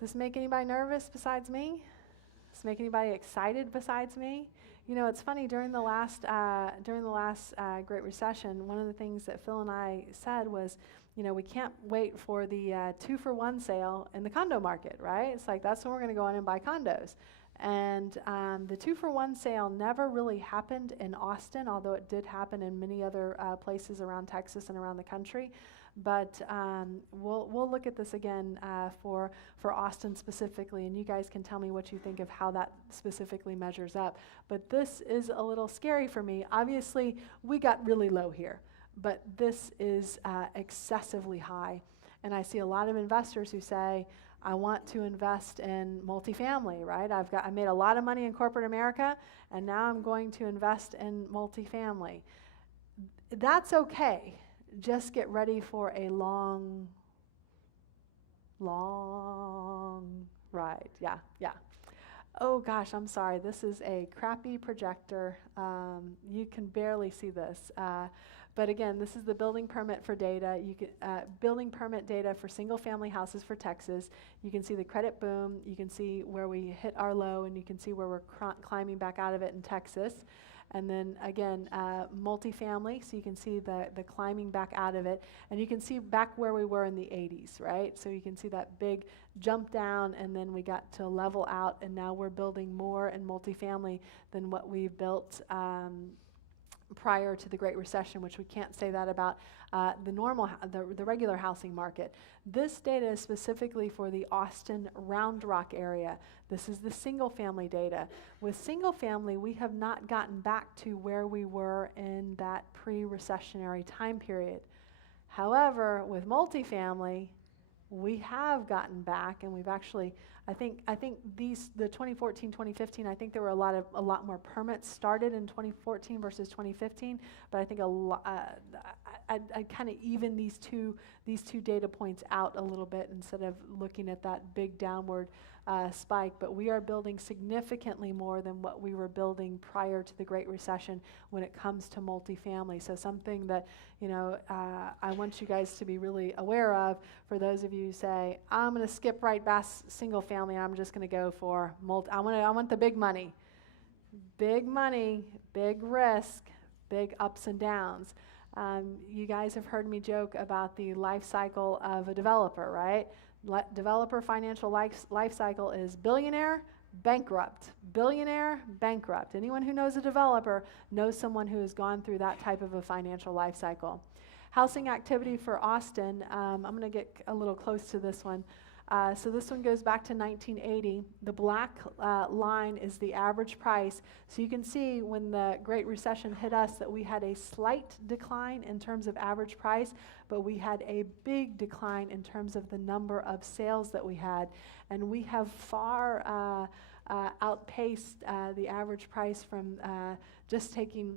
Does this make anybody nervous besides me? Does this make anybody excited besides me? You know, it's funny, during the last Great Recession, one of the things that Phil and I said was, you know, we can't wait for the 2-for-1 sale in the condo market, right? It's like, that's when we're going to go in and buy condos. And the 2-for-1 sale never really happened in Austin, although it did happen in many other places around Texas and around the country. But we'll look at this again for Austin specifically, and you guys can tell me what you think of how that specifically measures up. But this is a little scary for me. Obviously, we got really low here, but this is excessively high. And I see a lot of investors who say, I want to invest in multifamily, right? I made a lot of money in corporate America, and now I'm going to invest in multifamily. That's okay. Just get ready for a long ride. Yeah. Oh gosh, I'm sorry. This is a crappy projector. You can barely see this. But again, this is the building permit for data. You can building permit data for single-family houses for Texas. You can see the credit boom. You can see where we hit our low, and you can see where we're climbing back out of it in Texas. And then again, multifamily, so you can see the climbing back out of it. And you can see back where we were in the 80s, right? So you can see that big jump down, and then we got to level out, and now we're building more in multifamily than what we've built prior to the Great Recession, which we can't say that about the regular housing market. This data is specifically for the Austin Round Rock area. This is the single family data. With single family, we have not gotten back to where we were in that pre-recessionary time period. However, with multifamily, we have gotten back, and we've actually, I think the 2014, 2015, I think there were a lot more permits started in 2014 versus 2015, but I think I'd kind of even these two data points out a little bit instead of looking at that big downward spike. But we are building significantly more than what we were building prior to the Great Recession when it comes to multifamily. So something that, I want you guys to be really aware of, for those of you who say, I'm going to skip right past single family, I'm just going to go for I want the big money. Big money, big risk, big ups and downs. You guys have heard me joke about the life cycle of a developer, right? Developer financial life cycle is billionaire, bankrupt. Billionaire, bankrupt. Anyone who knows a developer knows someone who has gone through that type of a financial life cycle. Housing activity for Austin, I'm going to get a little close to this one. So this one goes back to 1980. The black line is the average price. So you can see when the Great Recession hit us that we had a slight decline in terms of average price, but we had a big decline in terms of the number of sales that we had. And we have far outpaced the average price from just taking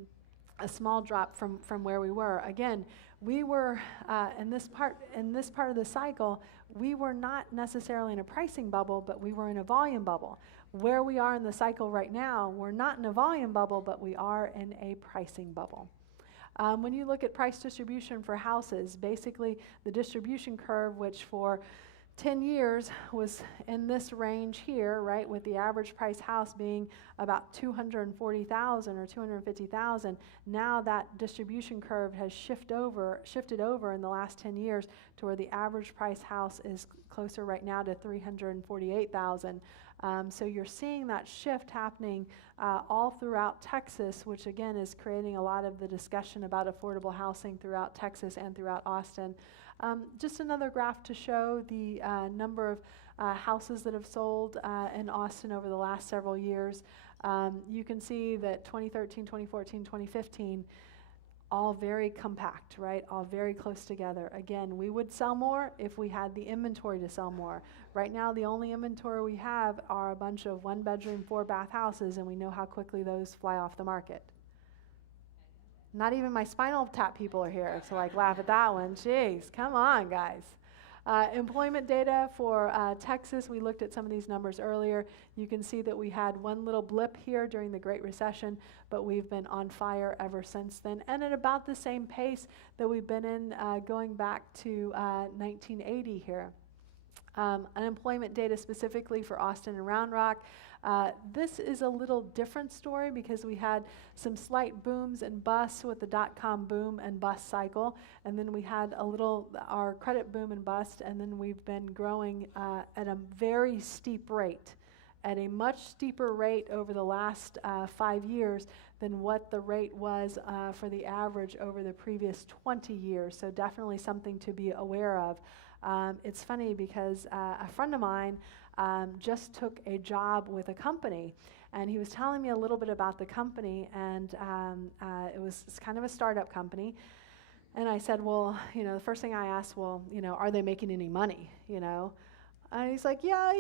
a small drop from where we were. Again, we were in this part of the cycle, we were not necessarily in a pricing bubble, but we were in a volume bubble. Where we are in the cycle right now, we're not in a volume bubble, but we are in a pricing bubble. When you look at price distribution for houses, basically the distribution curve, which for 10 years was in this range here, right, with the average price house being about $240,000 or $250,000. Now that distribution curve has shifted over in the last 10 years to where the average price house is closer right now to $348,000. So you're seeing that shift happening all throughout Texas, which again is creating a lot of the discussion about affordable housing throughout Texas and throughout Austin. Just another graph to show the number of houses that have sold in Austin over the last several years. You can see that 2013, 2014, 2015, all very compact, right? All very close together. Again, we would sell more if we had the inventory to sell more. Right now, the only inventory we have are a bunch of 1-bedroom, 4-bath houses, and we know how quickly those fly off the market. Not even my Spinal Tap people are here to laugh at that one. Jeez, come on, guys. Employment data for Texas, we looked at some of these numbers earlier. You can see that we had one little blip here during the Great Recession, but we've been on fire ever since then, and at about the same pace that we've been in going back to 1980 here. Unemployment data specifically for Austin and Round Rock. This is a little different story because we had some slight booms and busts with the dot-com boom and bust cycle, and then we had our credit boom and bust, and then we've been growing at a very steep rate, at a much steeper rate over the last 5 years than what the rate was for the average over the previous 20 years. So definitely something to be aware of. It's funny because a friend of mine just took a job with a company, and he was telling me a little bit about the company, and it's kind of a startup company. And I said, well, the first thing I asked, well, are they making any money, And he's like, yeah,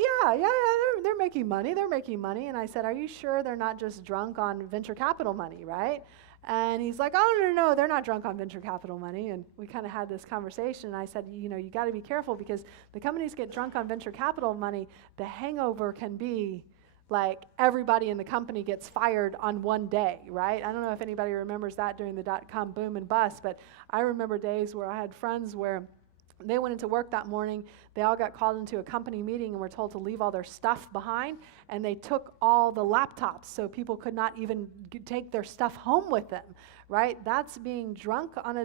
they're making money. And I said, are you sure they're not just drunk on venture capital money, right? And he's like, oh, no, they're not drunk on venture capital money. And we kind of had this conversation. And I said, you got to be careful because the companies get drunk on venture capital money. The hangover can be like everybody in the company gets fired on one day, right? I don't know if anybody remembers that during the dot-com boom and bust, but I remember days where I had friends where they went into work that morning, they all got called into a company meeting and were told to leave all their stuff behind, and they took all the laptops so people could not even take their stuff home with them, right? That's being drunk on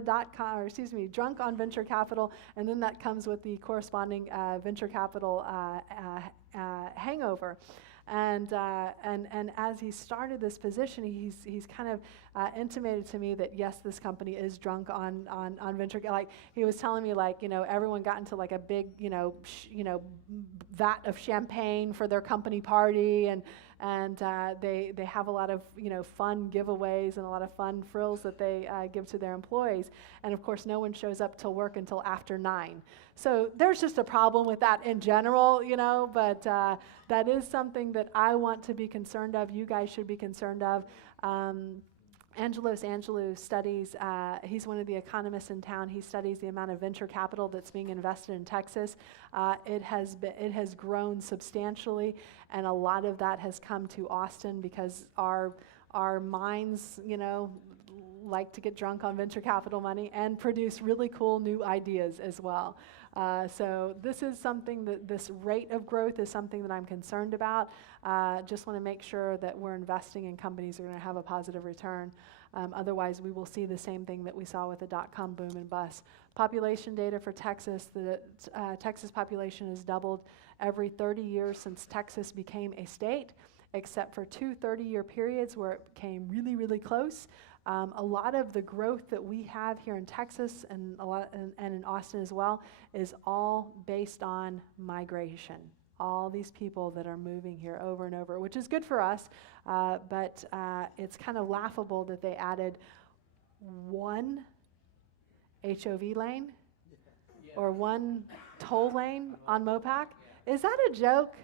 drunk on venture capital, and then that comes with the corresponding venture capital hangover. And as he started this position, he's kind of intimated to me that yes, this company is drunk on venture. Like he was telling me, everyone got into like a big vat of champagne for their company party, and and they have a lot of fun giveaways and a lot of fun frills that they give to their employees. And of course, no one shows up to work until after 9. So there's just a problem with that in general, but that is something that I want to be concerned of. You guys should be concerned of. Angelos Angelou studies, he's one of the economists in town. He studies the amount of venture capital that's being invested in Texas. It has grown substantially, and a lot of that has come to Austin because our minds, like to get drunk on venture capital money and produce really cool new ideas as well. So this is something this rate of growth is something that I'm concerned about. Just want to make sure that we're investing in companies that are going to have a positive return. Otherwise, we will see the same thing that we saw with the dot-com boom and bust. Population data for Texas, the Texas population has doubled every 30 years since Texas became a state, except for 2 30-year periods where it became really, really close. A lot of the growth that we have here in Texas and in Austin as well is all based on migration. All these people that are moving here over and over, which is good for us, but it's kind of laughable that they added one HOV lane or one toll lane on Mopac. Is that a joke?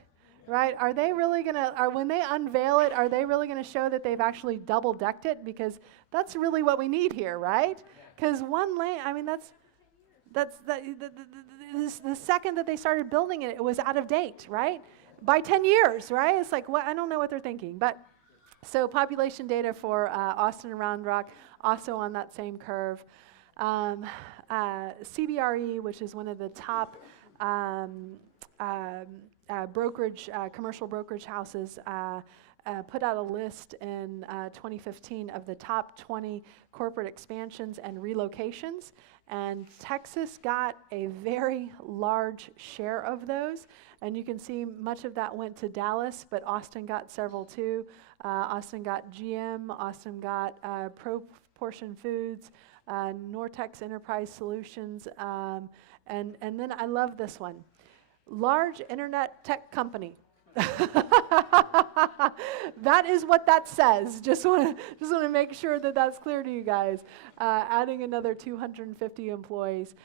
Right? Are they really when they unveil it, are they really going to show that they've actually double-decked it? Because that's really what we need here, right? Because one lane, the second that they started building it, it was out of date, right? By 10 years, right? It's like, I don't know what they're thinking. But so population data for Austin and Round Rock, also on that same curve. CBRE, which is one of the top commercial brokerage houses, put out a list in 2015 of the top 20 corporate expansions and relocations, and Texas got a very large share of those, and you can see much of that went to Dallas, but Austin got several too. Austin got GM, Austin got Proportion Foods, Nortex Enterprise Solutions, and then I love this one. Large internet tech company. That is what that says. Just want to make sure that that's clear to you guys. Adding another 250 employees.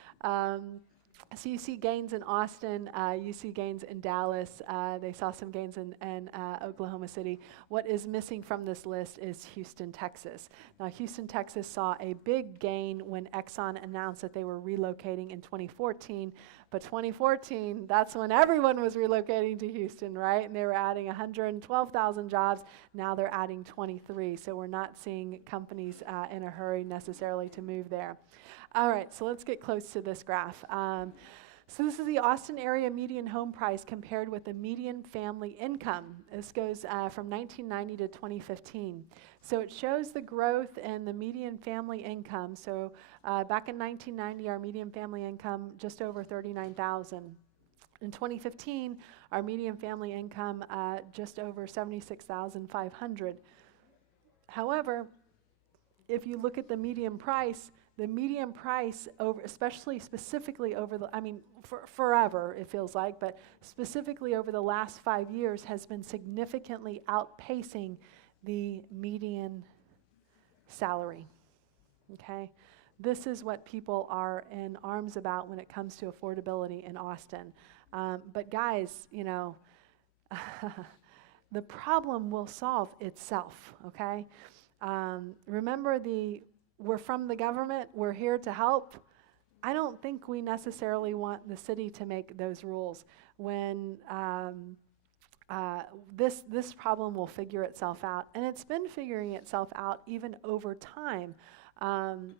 So you see gains in Austin, you see gains in Dallas, they saw some gains in Oklahoma City. What is missing from this list is Houston, Texas. Now Houston, Texas saw a big gain when Exxon announced that they were relocating in 2014, but 2014, that's when everyone was relocating to Houston, right? And they were adding 112,000 jobs, now they're adding 23, so we're not seeing companies in a hurry necessarily to move there. All right, so let's get close to this graph. So this is the Austin area median home price compared with the median family income. This goes from 1990 to 2015. So it shows the growth in the median family income. So back in 1990, our median family income just over $39,000. In 2015, our median family income just over $76,500. However, if you look at the median price over, specifically over the, forever it feels like, but specifically over the last 5 years has been significantly outpacing the median salary, okay? This is what people are in arms about when it comes to affordability in Austin. But guys, the problem will solve itself, okay? Remember we're from the government, we're here to help. I don't think we necessarily want the city to make those rules when this problem will figure itself out. And it's been figuring itself out even over time. And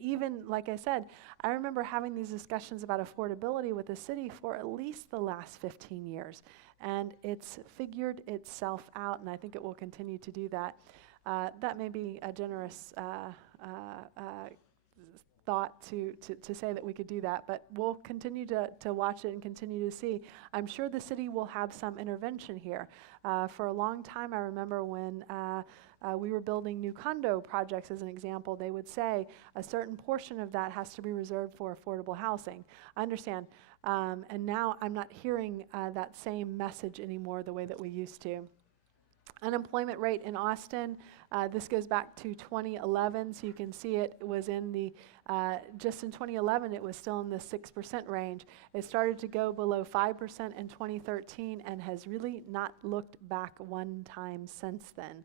even, like I said, I remember having these discussions about affordability with the city for at least the last 15 years. And it's figured itself out, and I think it will continue to do that. That may be a generous thought to say that we could do that, but we'll continue to watch it and continue to see. I'm sure the city will have some intervention here. For a long time, I remember when we were building new condo projects, as an example, they would say a certain portion of that has to be reserved for affordable housing. I understand. And now I'm not hearing that same message anymore the way that we used to. Unemployment rate in Austin, this goes back to 2011, so you can see it was in the, just in 2011, it was still in the 6% range. It started to go below 5% in 2013 and has really not looked back one time since then.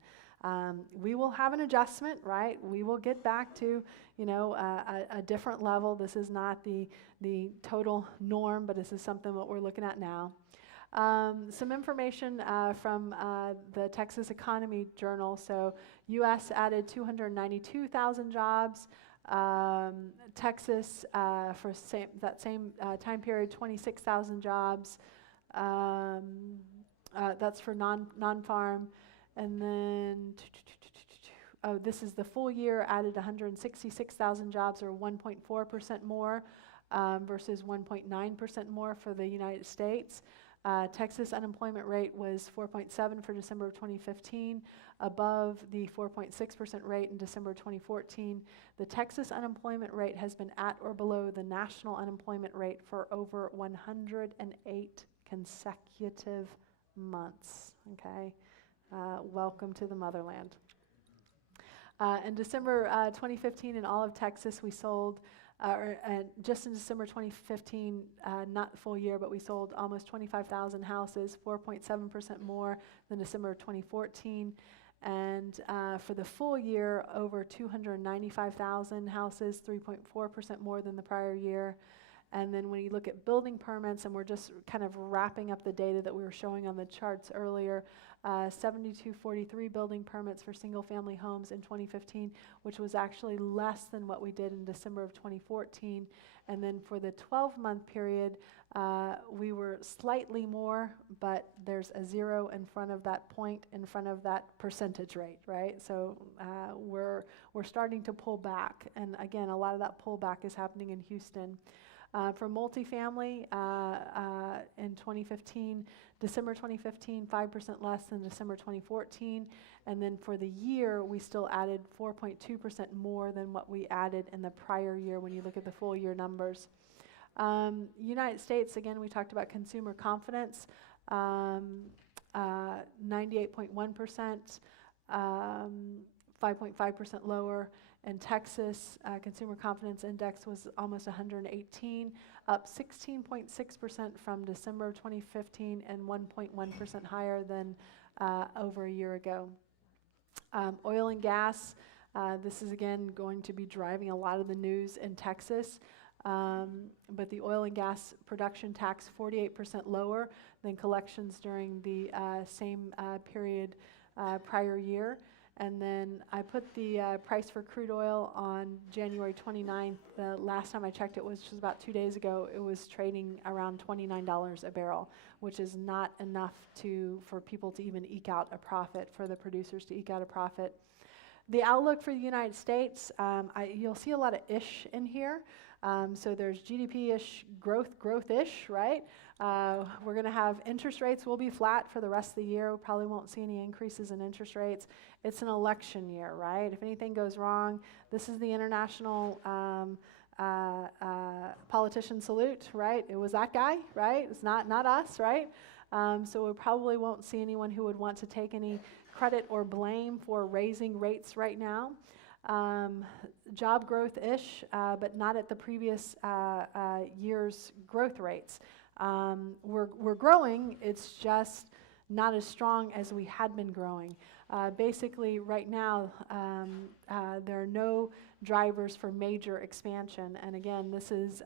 We will have an adjustment, right? We will get back to, a different level. This is not the total norm, but this is something what we're looking at now. Some information from the Texas Economy Journal. So U.S. added 292,000 jobs. Texas, for that same time period, 26,000 jobs. That's for non-farm. And then, this is the full year, added 166,000 jobs, or 1.4% more, versus 1.9% more for the United States. Texas unemployment rate was 4.7 for December of 2015, above the 4.6% rate in December 2014. The Texas unemployment rate has been at or below the national unemployment rate for over 108 consecutive months. Okay, welcome to the motherland. In December 2015, in all of Texas, we sold, just in December 2015, not the full year, but we sold almost 25,000 houses, 4.7% more than December of 2014. And for the full year, over 295,000 houses, 3.4% more than the prior year. And then when you look at building permits, and we're just kind of wrapping up the data that we were showing on the charts earlier, 7243 building permits for single-family homes in 2015, which was actually less than what we did in December of 2014. And then for the 12-month period, we were slightly more, but there's a zero in front of that point, in front of that percentage rate, right? So we're starting to pull back. And again, a lot of that pullback is happening in Houston. For multifamily, in 2015, December 2015, 5% less than December 2014. And then for the year, we still added 4.2% more than what we added in the prior year when you look at the full year numbers. United States, again, we talked about consumer confidence, 98.1%, 5.5% lower. In Texas, consumer confidence index was almost 118, up 16.6% from December of 2015 and 1.1% higher than over a year ago. Oil and gas, this is again going to be driving a lot of the news in Texas, but the oil and gas production tax 48% lower than collections during the same period prior year. And then I put the price for crude oil on January 29th. The last time I checked it, which was about 2 days ago, it was trading around $29 a barrel, which is not enough for people to even eke out a profit, for the producers to eke out a profit. The outlook for the United States, you'll see a lot of ish in here. So there's GDP-ish, growth-ish, right? We're going to have interest rates will be flat for the rest of the year. We probably won't see any increases in interest rates. It's an election year, right? If anything goes wrong, this is the international politician salute, right? It was that guy, right? It's not us, right? So we probably won't see anyone who would want to take any credit or blame for raising rates right now. Job growth-ish, but not at the previous year's growth rates. We're growing, it's just not as strong as we had been growing. Basically, right now, there are no drivers for major expansion. And again, this is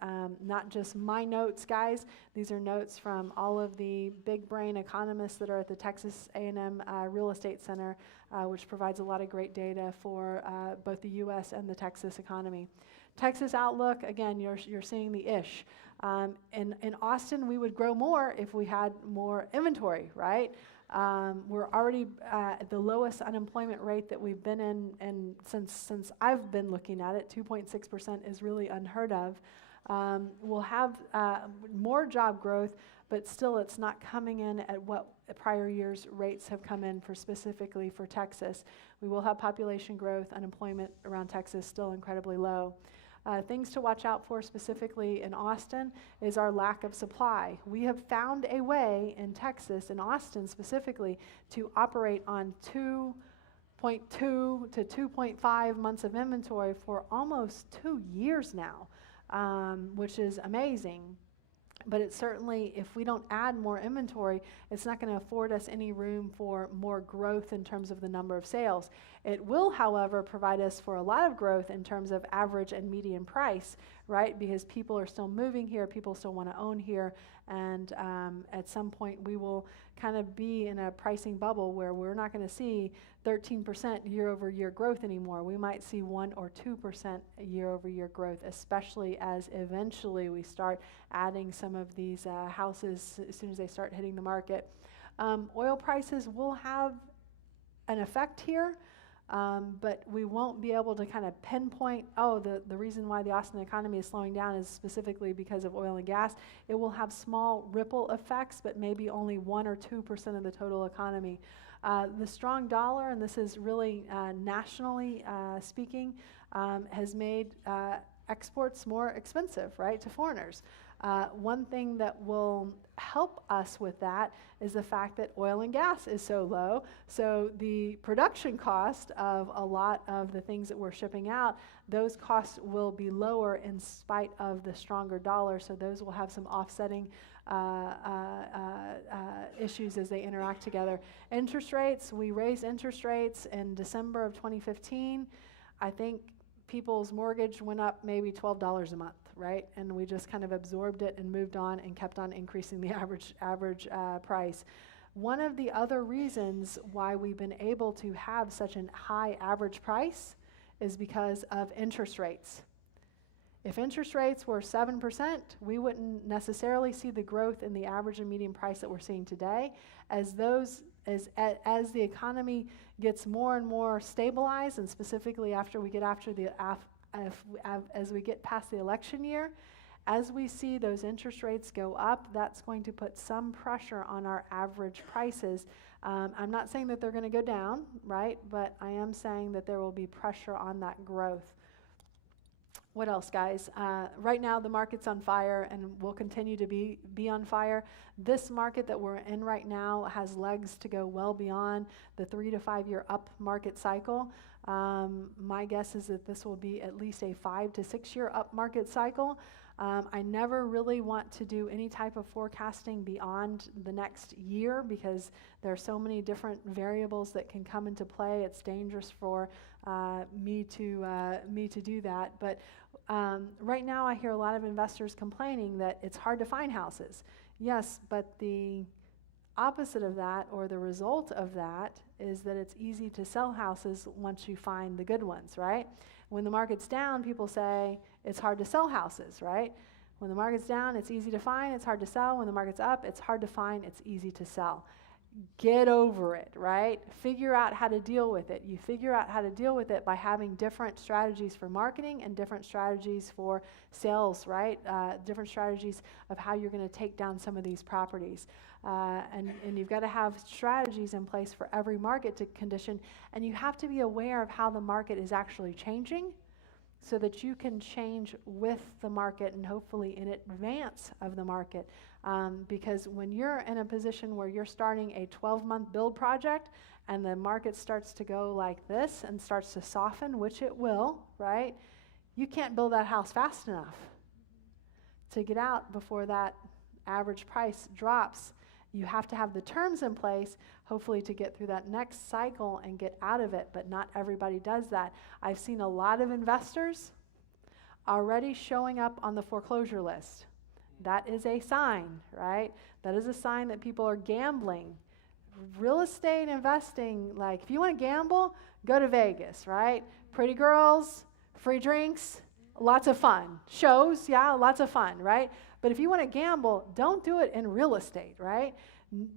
not just my notes, guys. These are notes from all of the big brain economists that are at the Texas A&M Real Estate Center, which provides a lot of great data for both the U.S. and the Texas economy. Texas outlook, again, you're seeing the ish. In Austin, we would grow more if we had more inventory, right? We're already at the lowest unemployment rate that we've been in, and since I've been looking at it, 2.6% is really unheard of. We'll have more job growth, but still it's not coming in at what prior year's rates have come in for, specifically for Texas. We will have population growth, unemployment around Texas still incredibly low. Things to watch out for specifically in Austin is our lack of supply. We have found a way in Texas, in Austin specifically, to operate on 2.2 to 2.5 months of inventory for almost 2 years now, which is amazing. But it's certainly, if we don't add more inventory, it's not going to afford us any room for more growth in terms of the number of sales. It will, however, provide us for a lot of growth in terms of average and median price, right? Because people are still moving here, people still want to own here, and at some point we will kind of be in a pricing bubble where we're not going to see 13% year-over-year growth anymore. We might see 1 or 2% year-over-year growth, especially as eventually we start adding some of these houses as soon as they start hitting the market. Oil prices will have an effect here, but we won't be able to kind of pinpoint, the reason why the Austin economy is slowing down is specifically because of oil and gas. It will have small ripple effects, but maybe only 1 or 2% of the total economy. The strong dollar, and this is really nationally speaking, has made exports more expensive, right, to foreigners. One thing that will help us with that is the fact that oil and gas is so low. So the production cost of a lot of the things that we're shipping out, those costs will be lower in spite of the stronger dollar. So those will have some offsetting issues as they interact together. Interest rates, we raised interest rates in December of 2015. I think people's mortgage went up maybe $12 a month, right? And we just kind of absorbed it and moved on and kept on increasing the average price. One of the other reasons why we've been able to have such a high average price is because of interest rates. If interest rates were 7%, we wouldn't necessarily see the growth in the average and median price that we're seeing today. As the economy gets more and more stabilized, and specifically after we get as we get past the election year, as we see those interest rates go up, that's going to put some pressure on our average prices. I'm not saying that they're going to go down, right? But I am saying that there will be pressure on that growth. What else, guys? Right now, the market's on fire and will continue to be on fire. This market that we're in right now has legs to go well beyond the 3 to 5 year up market cycle. My guess is that this will be at least a 5 to 6 year up market cycle. I never really want to do any type of forecasting beyond the next year because there are so many different variables that can come into play. It's dangerous for me to do that. But right now I hear a lot of investors complaining that it's hard to find houses. Yes, but the opposite of that, or the result of that, is that it's easy to sell houses once you find the good ones, right? When the market's down, people say it's hard to sell houses, right? When the market's down, it's easy to find, it's hard to sell. When the market's up, it's hard to find, it's easy to sell. Get over it, right? Figure out how to deal with it. You figure out how to deal with it by having different strategies for marketing and different strategies for sales, right? Different strategies of how you're going to take down some of these properties. And you've got to have strategies in place for every market condition, and you have to be aware of how the market is actually changing so that you can change with the market and hopefully in advance of the market. Because when you're in a position where you're starting a 12-month build project and the market starts to go like this and starts to soften, which it will, right? You can't build that house fast enough to get out before that average price drops. You have to have the terms in place, hopefully to get through that next cycle and get out of it, but not everybody does that. I've seen a lot of investors already showing up on the foreclosure list. That is a sign, right? That is a sign that people are gambling. Real estate investing, like if you want to gamble, go to Vegas, right? Pretty girls, free drinks, lots of fun. Shows, yeah, lots of fun, right? But if you want to gamble, don't do it in real estate, right?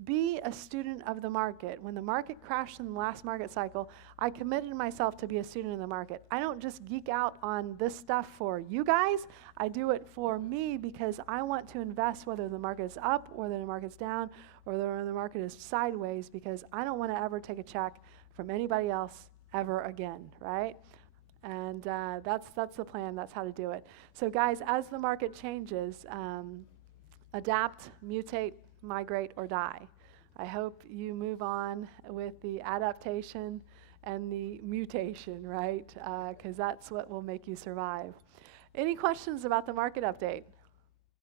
Be a student of the market. When the market crashed in the last market cycle, I committed myself to be a student of the market. I don't just geek out on this stuff for you guys. I do it for me because I want to invest whether the market's up or whether the market's down or whether the market is sideways, because I don't want to ever take a check from anybody else ever again, right? And that's the plan. That's how to do it. So guys, as the market changes, adapt, mutate, migrate, or die. I hope you move on with the adaptation and the mutation, right? Because that's what will make you survive. Any questions about the market update?